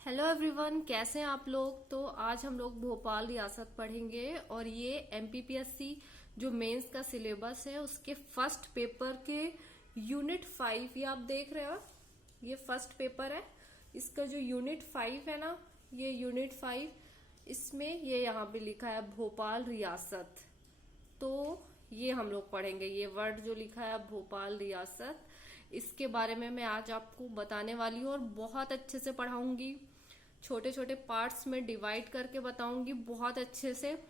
Hello everyone, कैसे हैं आप लोग। तो आज हम लोग भोपाल रियासत पढ़ेंगे और ये एमपीपीएससी जो मेंस का सिलेबस है उसके फर्स्ट पेपर के यूनिट 5 ये आप देख रहे हो। ये फर्स्ट पेपर है। इसका जो यूनिट 5 है ना, ये यूनिट 5 इसमें ये यहाँ पे लिखा है भोपाल रियासत। तो ये हम लोग पढ़ेंगे, ये वर्ड जो लिखा है भोपाल रियासत, इसके बारे में मैं आज आपको बताने वाली हूँ और बहुत अच्छे से पढ़ाऊंगी। छोटे छोटे पार्ट्स में डिवाइड करके बताऊंगी बहुत अच्छे से।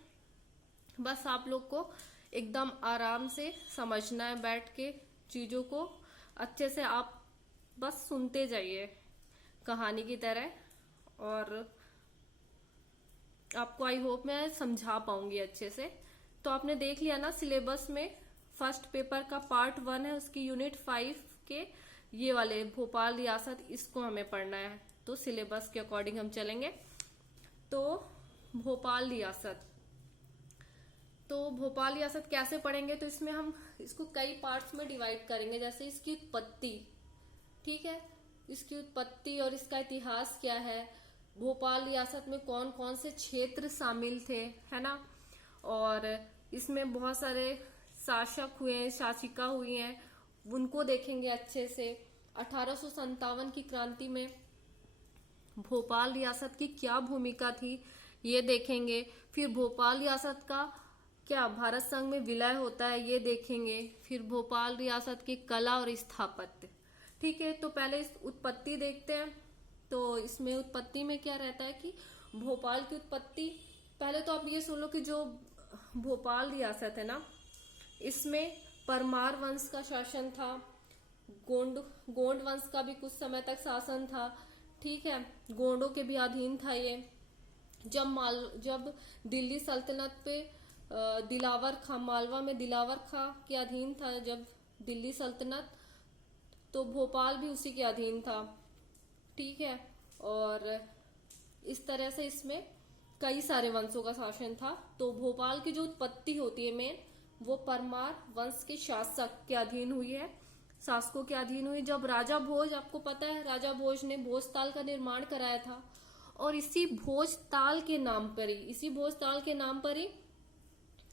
बस आप लोग को एकदम आराम से समझना है, बैठ के चीजों को अच्छे से आप बस सुनते जाइए कहानी की तरह। और आपको आई होप मैं समझा पाऊंगी अच्छे से। तो आपने देख लिया ना सिलेबस में फर्स्ट पेपर का पार्ट 1 है, उसकी यूनिट 5 के ये वाले भोपाल रियासत, इसको हमें पढ़ना है। तो सिलेबस के अकॉर्डिंग हम चलेंगे। तो भोपाल रियासत, तो भोपाल रियासत कैसे पढ़ेंगे, तो इसमें हम इसको कई पार्ट्स में डिवाइड करेंगे। जैसे इसकी उत्पत्ति, ठीक है, इसकी उत्पत्ति और इसका इतिहास क्या है, भोपाल रियासत में कौन कौन से क्षेत्र शामिल थे, है ना। और इसमें बहुत सारे शासक हुए हैं, शासिका हुई हैं, उनको देखेंगे अच्छे से। 1857 की क्रांति में भोपाल रियासत की क्या भूमिका थी ये देखेंगे। फिर भोपाल रियासत का क्या भारत संघ में विलय होता है ये देखेंगे। फिर भोपाल रियासत की कला और स्थापत्य, ठीक है। तो पहले इस उत्पत्ति देखते हैं। तो इसमें उत्पत्ति में क्या रहता है कि भोपाल की उत्पत्ति, पहले तो आप ये सुन लो कि जो भोपाल रियासत है ना, इसमें परमार वंश का शासन था, गोंड वंश का भी कुछ समय तक शासन था, ठीक है। गोंडों के भी अधीन था ये। जब दिल्ली सल्तनत पे दिलावर खां, मालवा में दिलावर खां के अधीन था जब दिल्ली सल्तनत, तो भोपाल भी उसी के अधीन था, ठीक है। और इस तरह से इसमें कई सारे वंशों का शासन था। तो भोपाल की जो उत्पत्ति होती है मेन, वो परमार वंश के शासक के अधीन हुई है, शासकों के अधीन हुई। जब राजा भोज, आपको पता है राजा भोज ने भोजताल का निर्माण कराया था, और इसी भोजताल के नाम पर ही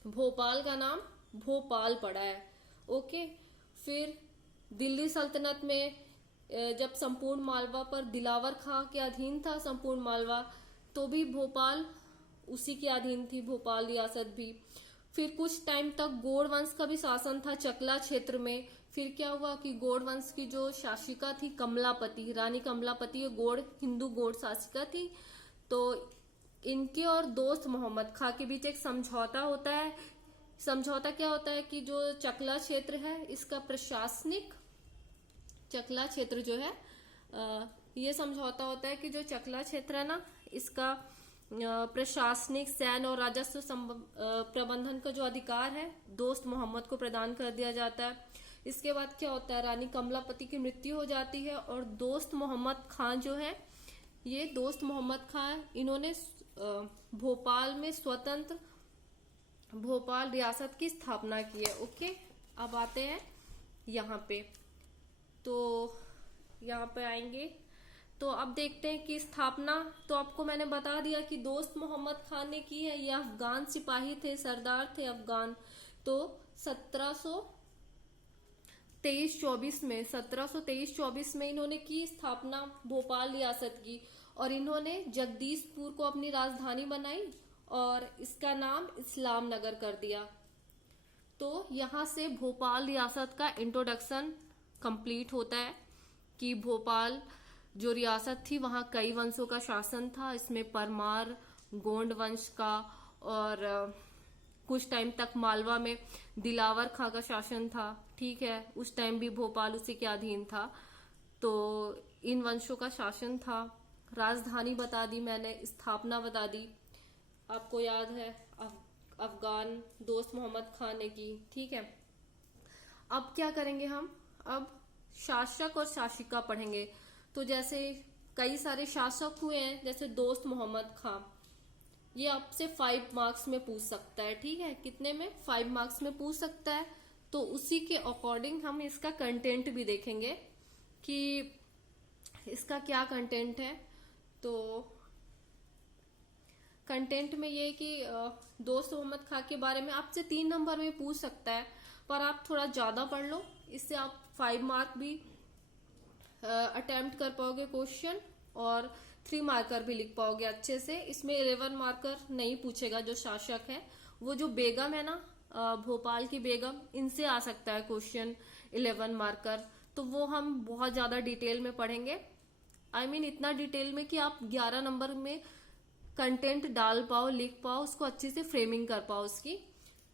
भोपाल का नाम भोपाल पड़ा है, ओके। फिर दिल्ली सल्तनत में जब संपूर्ण मालवा पर दिलावर खां के अधीन था संपूर्ण मालवा, तो भी भोपाल उसी के अधीन थी, भोपाल रियासत भी। फिर कुछ टाइम तक गौड़ वंश का भी शासन था चकला क्षेत्र में। फिर क्या हुआ कि गौड़ वंश की जो शासिका थी कमलापति, रानी कमलापति, ये हिंदू गौड़ शासिका थी। तो इनके और दोस्त मोहम्मद खां के बीच एक समझौता होता है। समझौता क्या होता है कि जो चकला क्षेत्र है, इसका प्रशासनिक, चकला क्षेत्र जो है, ये समझौता होता है कि जो चकला क्षेत्र है ना, इसका प्रशासनिक, सैन्य और राजस्व प्रबंधन का जो अधिकार है दोस्त मोहम्मद को प्रदान कर दिया जाता है। इसके बाद क्या होता है, रानी कमलापति की मृत्यु हो जाती है और दोस्त मोहम्मद खान जो है, ये दोस्त मोहम्मद खान, इन्होंने भोपाल में स्वतंत्र भोपाल रियासत की स्थापना की है, ओके। अब आते हैं यहाँ पे। तो यहाँ पे आएंगे तो अब देखते हैं कि स्थापना, तो आपको मैंने बता दिया कि दोस्त मोहम्मद खान ने की है। ये अफगान सिपाही थे, सरदार थे अफगान। तो 1723-24 में इन्होंने की स्थापना भोपाल रियासत की, और इन्होंने जगदीशपुर को अपनी राजधानी बनाई और इसका नाम इस्लाम नगर कर दिया। तो यहाँ से भोपाल रियासत का इंट्रोडक्शन कंप्लीट होता है कि भोपाल जो रियासत थी वहाँ कई वंशों का शासन था। इसमें परमार, गोंड वंश का, और कुछ टाइम तक मालवा में दिलावर खां का शासन था, ठीक है। उस टाइम भी भोपाल उसी के अधीन था। तो इन वंशों का शासन था। राजधानी बता दी मैंने, स्थापना बता दी, आपको याद है अफगान दोस्त मोहम्मद खान ने की, ठीक है। अब क्या करेंगे हम, अब शासक और शासिका पढ़ेंगे। तो जैसे कई सारे शासक हुए हैं, जैसे दोस्त मोहम्मद खान, ये आपसे 5 मार्क्स में पूछ सकता है, ठीक है। कितने में, 5 मार्क्स में पूछ सकता है। तो उसी के अकॉर्डिंग हम इसका कंटेंट भी देखेंगे कि इसका क्या कंटेंट है। तो कंटेंट में ये कि दोस्त मोहम्मद खां के बारे में आपसे 3 नंबर में पूछ सकता है, पर आप थोड़ा ज्यादा पढ़ लो, इससे आप 5 मार्क भी अटेम्प्ट कर पाओगे क्वेश्चन, और 3 मार्कर भी लिख पाओगे अच्छे से। इसमें 11 मार्कर नहीं पूछेगा। जो शासक है, वो जो बेगम है ना, भोपाल की बेगम, इनसे आ सकता है क्वेश्चन 11 मार्कर। तो वो हम बहुत ज्यादा डिटेल में पढ़ेंगे। I mean, इतना डिटेल में कि आप 11 नंबर में कंटेंट डाल पाओ, लिख पाओ, उसको अच्छे से फ्रेमिंग कर पाओ उसकी।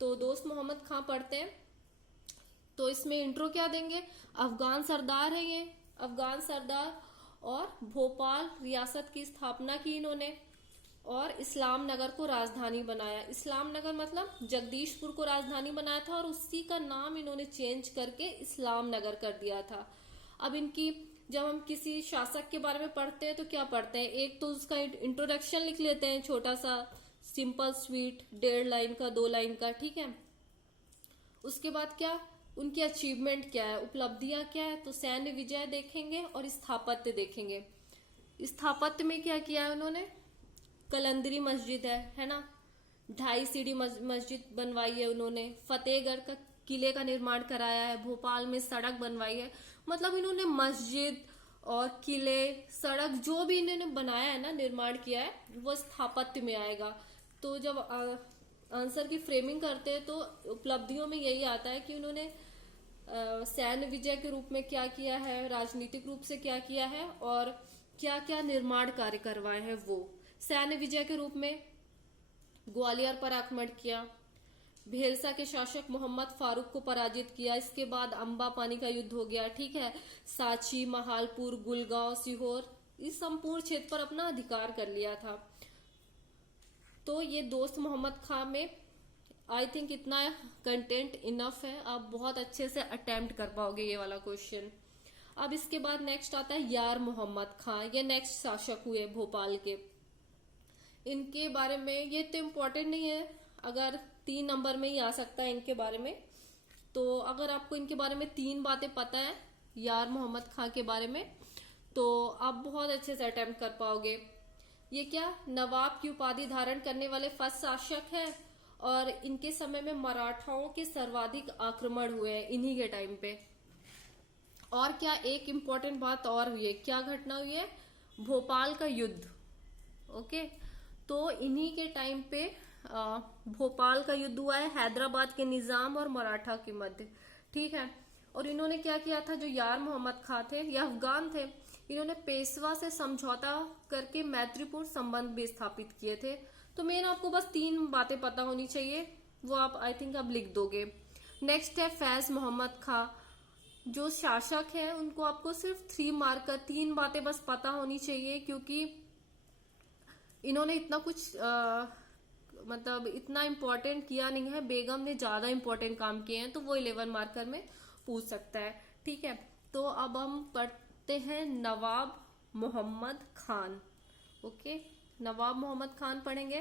तो दोस्त मोहम्मद खां पढ़ते हैं। तो इसमें इंट्रो क्या देंगे? अफगान सरदार है ये, अफगान सरदार, और भोपाल रियासत की स्थापना की इन्होंने, और इस्लाम नगर को राजधानी बनाया। इस्लाम नगर मतलब जगदीशपुर को राजधानी बनाया था, और उसी का नाम इन्होंने चेंज करके इस्लाम नगर कर दिया था। अब इनकी, जब हम किसी शासक के बारे में पढ़ते हैं तो क्या पढ़ते हैं? एक तो उसका इंट्रोडक्शन लिख लेते हैं, छोटा सा, सिंपल स्वीट, 1.5 लाइन का, 2 लाइन का, ठीक है। उसके बाद क्या, उनकी अचीवमेंट क्या है, उपलब्धियां क्या है? तो सैन्य विजय देखेंगे और स्थापत्य देखेंगे। स्थापत्य में क्या किया है उन्होंने? कलंदरी मस्जिद है ना, 2.5 सीढ़ी मस्जिद बनवाई है उन्होंने, फतेहगढ़ का किले का निर्माण कराया है, भोपाल में सड़क बनवाई है। मतलब इन्होंने मस्जिद और किले, सड़क, जो भी इन्होंने बनाया है ना, निर्माण किया है, वो स्थापत्य में आएगा। तो जब आंसर की फ्रेमिंग करते हैं तो उपलब्धियों में यही आता है कि उन्होंने सैन्य विजय के रूप में क्या किया है, राजनीतिक रूप से क्या किया है, और क्या क्या निर्माण कार्य करवाए हैं। वो सैन्य विजय के रूप में ग्वालियर पर आक्रमण किया, भेलसा के शासक मोहम्मद फारूक को पराजित किया, इसके बाद अंबा पानी का युद्ध हो गया, ठीक है। सांची, महालपुर, गुलगांव, सीहोर, इस संपूर्ण क्षेत्र पर अपना अधिकार कर लिया था। तो ये दोस्त मोहम्मद खां में आई थिंक इतना कंटेंट इनफ है, आप बहुत अच्छे से अटेम्प्ट कर पाओगे ये वाला क्वेश्चन। अब इसके बाद नेक्स्ट आता है यार मोहम्मद खां। ये नेक्स्ट शासक हुए भोपाल के। इनके बारे में ये तो इम्पोर्टेंट नहीं है, अगर 3 नंबर में ही आ सकता है इनके बारे में। तो अगर आपको इनके बारे में 3 बातें पता है यार मोहम्मद खां के बारे में, तो आप बहुत अच्छे से अटेम्प्ट कर पाओगे। ये क्या, नवाब की उपाधि धारण करने वाले फर्स्ट शासक है, और इनके समय में मराठाओं के सर्वाधिक आक्रमण हुए हैं इन्हीं के टाइम पे। और क्या, एक इम्पोर्टेंट बात और हुई है, क्या घटना हुई है? भोपाल का युद्ध। ओके, तो इन्हीं के टाइम पे भोपाल का युद्ध हुआ है, हैदराबाद के निजाम और मराठा के मध्य, ठीक है। और इन्होंने क्या किया था? जो यार मोहम्मद खां थे, ये अफगान थे, इन्होंने पेशवा से समझौता करके मैत्रीपूर्ण संबंध भी स्थापित किए थे। तो मेन आपको बस 3 बातें पता होनी चाहिए, वो आप आई थिंक आप लिख दोगे। नेक्स्ट है फैज मोहम्मद खां। जो शासक है उनको आपको सिर्फ 3 मार्क का 3 बातें बस पता होनी चाहिए, क्योंकि इन्होंने इतना कुछ मतलब इतना इम्पोर्टेंट किया नहीं है, बेगम ने ज्यादा इम्पोर्टेंट काम किए हैं, तो वो 11 मार्कर में पूछ सकता है, ठीक है। तो अब हम पढ़ते हैं नवाब मोहम्मद खान। ओके, नवाब मोहम्मद खान पढ़ेंगे।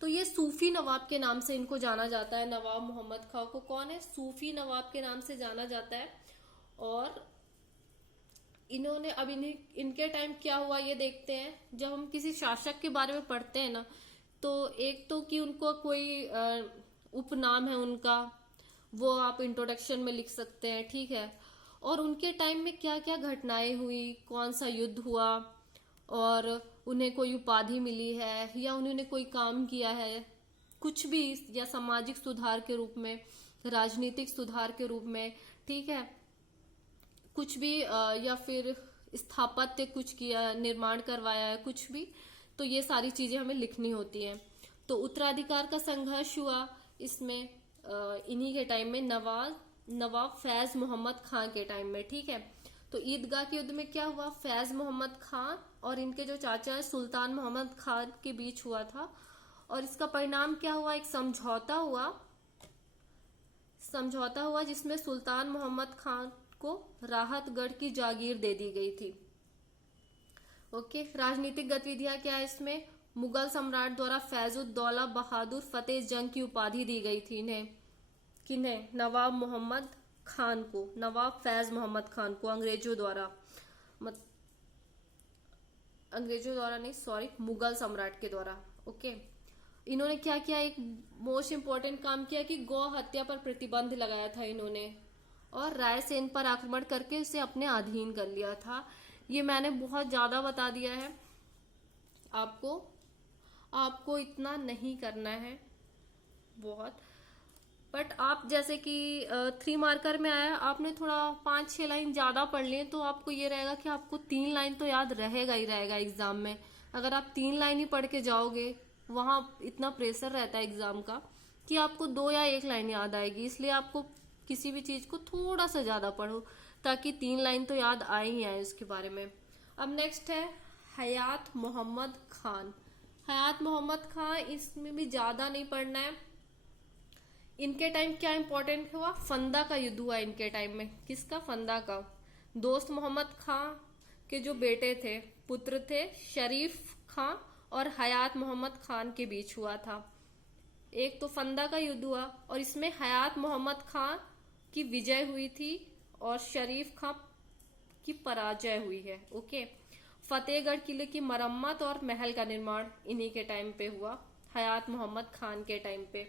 तो ये सूफी नवाब के नाम से इनको जाना जाता है। नवाब मोहम्मद खान को कौन है? सूफी नवाब के नाम से जाना जाता है। और इन्होंने, अब इनके टाइम क्या हुआ ये देखते हैं। जब हम किसी शासक के बारे में पढ़ते हैं ना, तो एक तो कि उनको कोई उपनाम है उनका, वो आप इंट्रोडक्शन में लिख सकते हैं, ठीक है। और उनके टाइम में क्या क्या घटनाएं हुई, कौन सा युद्ध हुआ, और उन्हें कोई उपाधि मिली है, या उन्होंने कोई काम किया है कुछ भी, या सामाजिक सुधार के रूप में, राजनीतिक सुधार के रूप में, ठीक है, कुछ भी, या फिर स्थापत्य कुछ किया, निर्माण करवाया है, कुछ भी। तो ये सारी चीजें हमें लिखनी होती हैं। तो उत्तराधिकार का संघर्ष हुआ इसमें इन्हीं के टाइम में, नवाब फैज मोहम्मद खान के टाइम में, ठीक है। तो ईदगाह के युद्ध में क्या हुआ? फैज मोहम्मद खान और इनके जो चाचा है सुल्तान मोहम्मद खान के बीच हुआ था। और इसका परिणाम क्या हुआ? एक समझौता हुआ जिसमें सुल्तान मोहम्मद खान को राहतगढ़ की जागीर दे दी गई थी। ओके, राजनीतिक गतिविधियां क्या है इसमें? मुगल सम्राट द्वारा फैजुद्दौला बहादुर फतेह जंग की उपाधि दी गई थी इन्हें। किन्हें? नवाब मोहम्मद खान को, नवाब फैज मोहम्मद खान को अंग्रेजों द्वारा। अंग्रेजों द्वारा नहीं, सॉरी, मुगल सम्राट के द्वारा। ओके, इन्होंने क्या किया, एक मोस्ट इम्पोर्टेंट काम किया कि गौ हत्या पर प्रतिबंध लगाया था इन्होंने, और रायसेन पर आक्रमण करके उसे अपने अधीन कर लिया था। ये मैंने बहुत ज्यादा बता दिया है आपको इतना नहीं करना है बहुत, बट आप जैसे कि 3 मार्कर में आया, आपने थोड़ा 5-6 लाइन ज्यादा पढ़ लिए तो आपको ये रहेगा कि आपको 3 लाइन तो याद रहेगा ही रहेगा एग्जाम में। अगर आप 3 लाइन ही पढ़ के जाओगे, वहां इतना प्रेशर रहता है एग्जाम का कि आपको 2 या 1 लाइन याद आएगी, इसलिए आपको किसी भी चीज को थोड़ा सा ज्यादा पढ़ो ताकि 3 लाइन तो याद आए ही आए उसके बारे में। अब नेक्स्ट है हयात मोहम्मद खान। हयात मोहम्मद खान, इसमें भी ज्यादा नहीं पढ़ना है। इनके टाइम क्या इंपॉर्टेंट हुआ, फंदा का युद्ध हुआ इनके टाइम में। किसका, फंदा का। दोस्त मोहम्मद खां के जो बेटे थे, पुत्र थे, शरीफ खां और हयात मोहम्मद खान के बीच हुआ था। एक तो फंदा का युद्ध हुआ और इसमें हयात मोहम्मद खान की विजय हुई थी और शरीफ खां की पराजय हुई है। ओके, फतेहगढ़ किले की मरम्मत और महल का निर्माण इन्हीं के टाइम पे हुआ, हयात मोहम्मद खान के टाइम पे।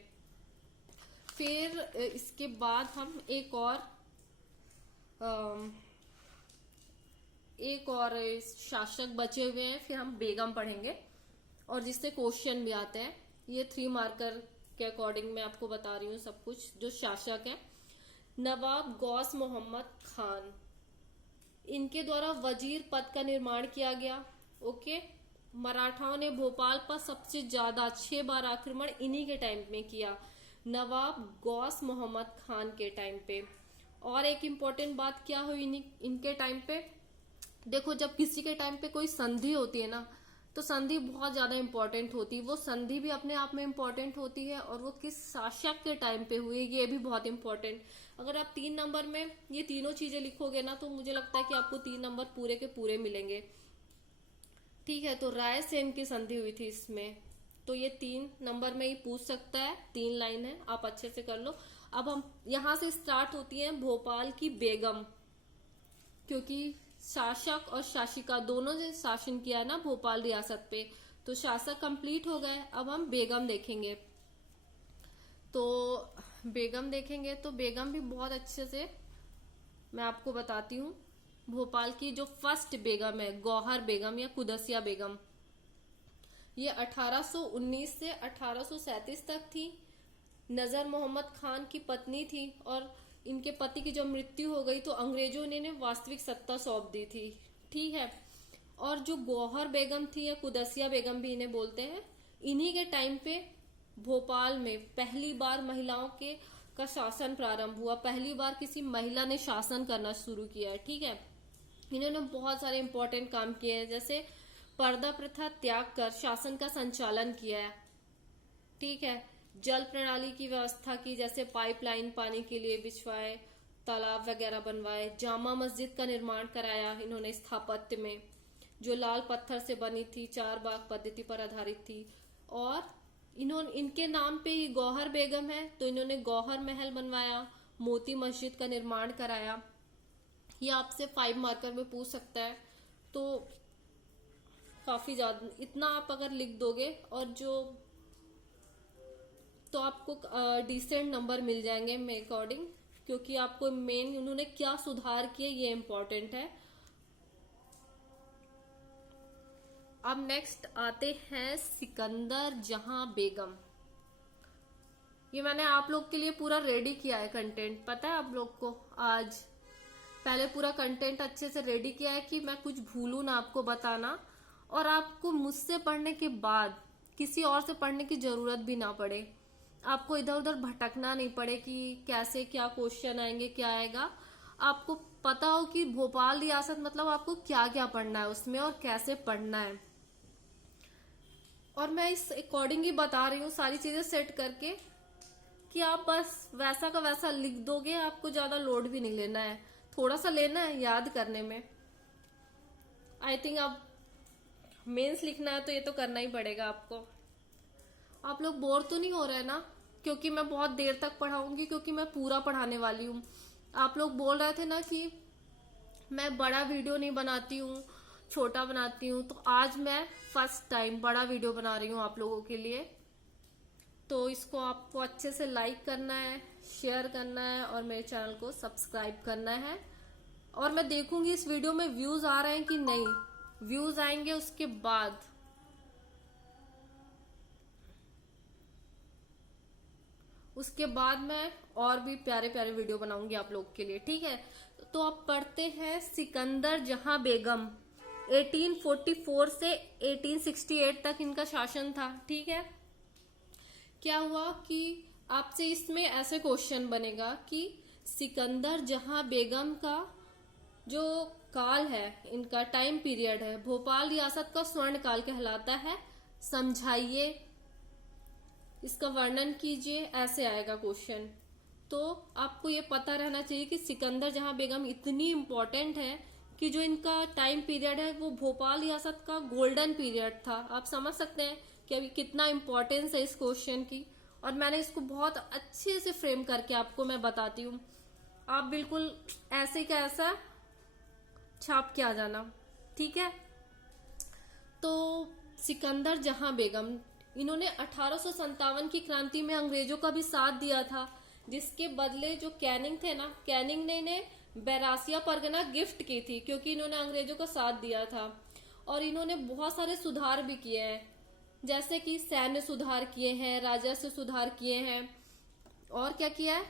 फिर इसके बाद हम एक और शासक बचे हुए हैं, फिर हम बेगम पढ़ेंगे और जिससे क्वेश्चन भी आते हैं। ये 3 मार्कर के अकॉर्डिंग मैं आपको बता रही हूँ सब कुछ। जो शासक हैं, नवाब गौस मोहम्मद खान, इनके द्वारा वजीर पद का निर्माण किया गया। ओके, मराठाओं ने भोपाल पर सबसे ज्यादा 6 बार आक्रमण इन्हीं के टाइम में किया, नवाब गौस मोहम्मद खान के टाइम पे। और एक इम्पोर्टेंट बात क्या हुई इनके टाइम पे, देखो जब किसी के टाइम पे कोई संधि होती है ना, तो संधि बहुत ज्यादा इंपॉर्टेंट होती है। वो संधि भी अपने आप में इंपॉर्टेंट होती है और वो किस शासक के टाइम पे हुई ये भी बहुत इंपॉर्टेंट। अगर आप 3 नंबर में ये तीनों चीजें लिखोगे ना, तो मुझे लगता है कि आपको 3 नंबर पूरे के पूरे मिलेंगे। ठीक है, तो रायसेन की संधि हुई थी इसमें, तो ये 3 नंबर में ही पूछ सकता है। 3 लाइन है, आप अच्छे से कर लो। अब हम यहां से स्टार्ट होती है भोपाल की बेगम, क्योंकि शासक और शासिका दोनों ने शासन किया ना भोपाल रियासत पे, तो शासक कंप्लीट हो गए। अब हम बेगम देखेंगे, तो बेगम देखेंगे तो बेगम भी बहुत अच्छे से मैं आपको बताती हूँ। भोपाल की जो फर्स्ट बेगम है, गौहर बेगम या कुदसिया बेगम, ये 1819 से 1837 तक थी। नजर मोहम्मद खान की पत्नी थी और इनके पति की जब मृत्यु हो गई तो अंग्रेजों ने इन्हें वास्तविक सत्ता सौंप दी थी। ठीक है, और जो गौहर बेगम थी या कुदसिया बेगम भी इन्हें बोलते हैं, इन्हीं के टाइम पे भोपाल में पहली बार महिलाओं के का शासन प्रारंभ हुआ। पहली बार किसी महिला ने शासन करना शुरू किया है। ठीक है, इन्होंने बहुत सारे इंपॉर्टेंट काम किए हैं, जैसे पर्दा प्रथा त्याग कर शासन का संचालन किया है। ठीक है, जल प्रणाली की व्यवस्था की, जैसे पाइपलाइन पानी के लिए बिछवाए, तालाब वगैरह बनवाए। जामा मस्जिद का निर्माण कराया इन्होंने स्थापत्य में, जो लाल पत्थर से बनी थी, 4 बाग पद्धति पर आधारित थी। और इनके नाम पे ही गौहर बेगम है, तो इन्होंने गौहर महल बनवाया, मोती मस्जिद का निर्माण कराया। ये आपसे 5 मार्कर में पूछ सकता है, तो काफी ज्यादा इतना आप अगर लिख दोगे और तो आपको डिसेंट नंबर मिल जाएंगे मेरे अकॉर्डिंग, क्योंकि आपको मेन उन्होंने क्या सुधार किए ये इम्पोर्टेंट है। अब नेक्स्ट आते हैं सिकंदर जहां बेगम। ये मैंने आप लोग के लिए पूरा रेडी किया है कंटेंट, पता है आप लोग को। आज पहले पूरा कंटेंट अच्छे से रेडी किया है कि मैं कुछ भूलूं ना आपको बताना, और आपको मुझसे पढ़ने के बाद किसी और से पढ़ने की जरूरत भी ना पड़े। आपको इधर उधर भटकना नहीं पड़े कि कैसे क्या क्वेश्चन आएंगे, क्या आएगा। आपको पता हो कि भोपाल रियासत मतलब आपको क्या क्या पढ़ना है उसमें और कैसे पढ़ना है। और मैं इस अकॉर्डिंग ही बता रही हूँ सारी चीजें सेट करके, कि आप बस वैसा का वैसा लिख दोगे, आपको ज्यादा लोड भी नहीं लेना है, थोड़ा सा लेना है याद करने में। आई थिंक अब मेंस लिखना है तो ये तो करना ही पड़ेगा आपको। आप लोग बोर तो नहीं हो रहे ना, क्योंकि मैं बहुत देर तक पढ़ाऊंगी, क्योंकि मैं पूरा पढ़ाने वाली हूँ। आप लोग बोल रहे थे ना कि मैं बड़ा वीडियो नहीं बनाती हूँ, छोटा बनाती हूँ। तो आज मैं फर्स्ट टाइम बड़ा वीडियो बना रही हूँ आप लोगों के लिए। तो इसको आपको अच्छे से लाइक करना है, शेयर करना है और मेरे चैनल को सब्सक्राइब करना है। और मैं देखूंगी इस वीडियो में व्यूज आ रहे हैं कि नहीं। व्यूज आएंगे उसके बाद मैं और भी प्यारे प्यारे वीडियो बनाऊंगी आप लोग के लिए, ठीक है। तो अब पढ़ते हैं सिकंदर जहां बेगम। 1844 से 1868 तक इनका शासन था, ठीक है। क्या हुआ कि आपसे इसमें ऐसे क्वेश्चन बनेगा कि सिकंदर जहां बेगम का जो काल है, इनका टाइम पीरियड है, भोपाल रियासत का स्वर्ण काल कहलाता है। समझाइए, इसका वर्णन कीजिए, ऐसे आएगा क्वेश्चन। तो आपको ये पता रहना चाहिए कि सिकंदर जहां बेगम इतनी इंपॉर्टेंट है कि जो इनका टाइम पीरियड है वो भोपाल रियासत का गोल्डन पीरियड था। आप समझ सकते हैं कि अभी कितना इंपॉर्टेंस है इस क्वेश्चन की। और मैंने इसको बहुत अच्छे से फ्रेम करके आपको मैं बताती हूँ। आप बिल्कुल ऐसे का ऐसा छाप के आ जाना, ठीक है। तो सिकंदर जहां बेगम, इन्होंने 1857 की क्रांति में अंग्रेजों का भी साथ दिया था, जिसके बदले जो कैनिंग थे ना, कैनिंग ने इन्हें बैरासिया परगना गिफ्ट की थी, क्योंकि इन्होंने अंग्रेजों का साथ दिया था। और इन्होंने बहुत सारे सुधार भी किए हैं, जैसे कि सैन्य सुधार किए हैं, राजस्व सुधार किए हैं, और क्या किया है,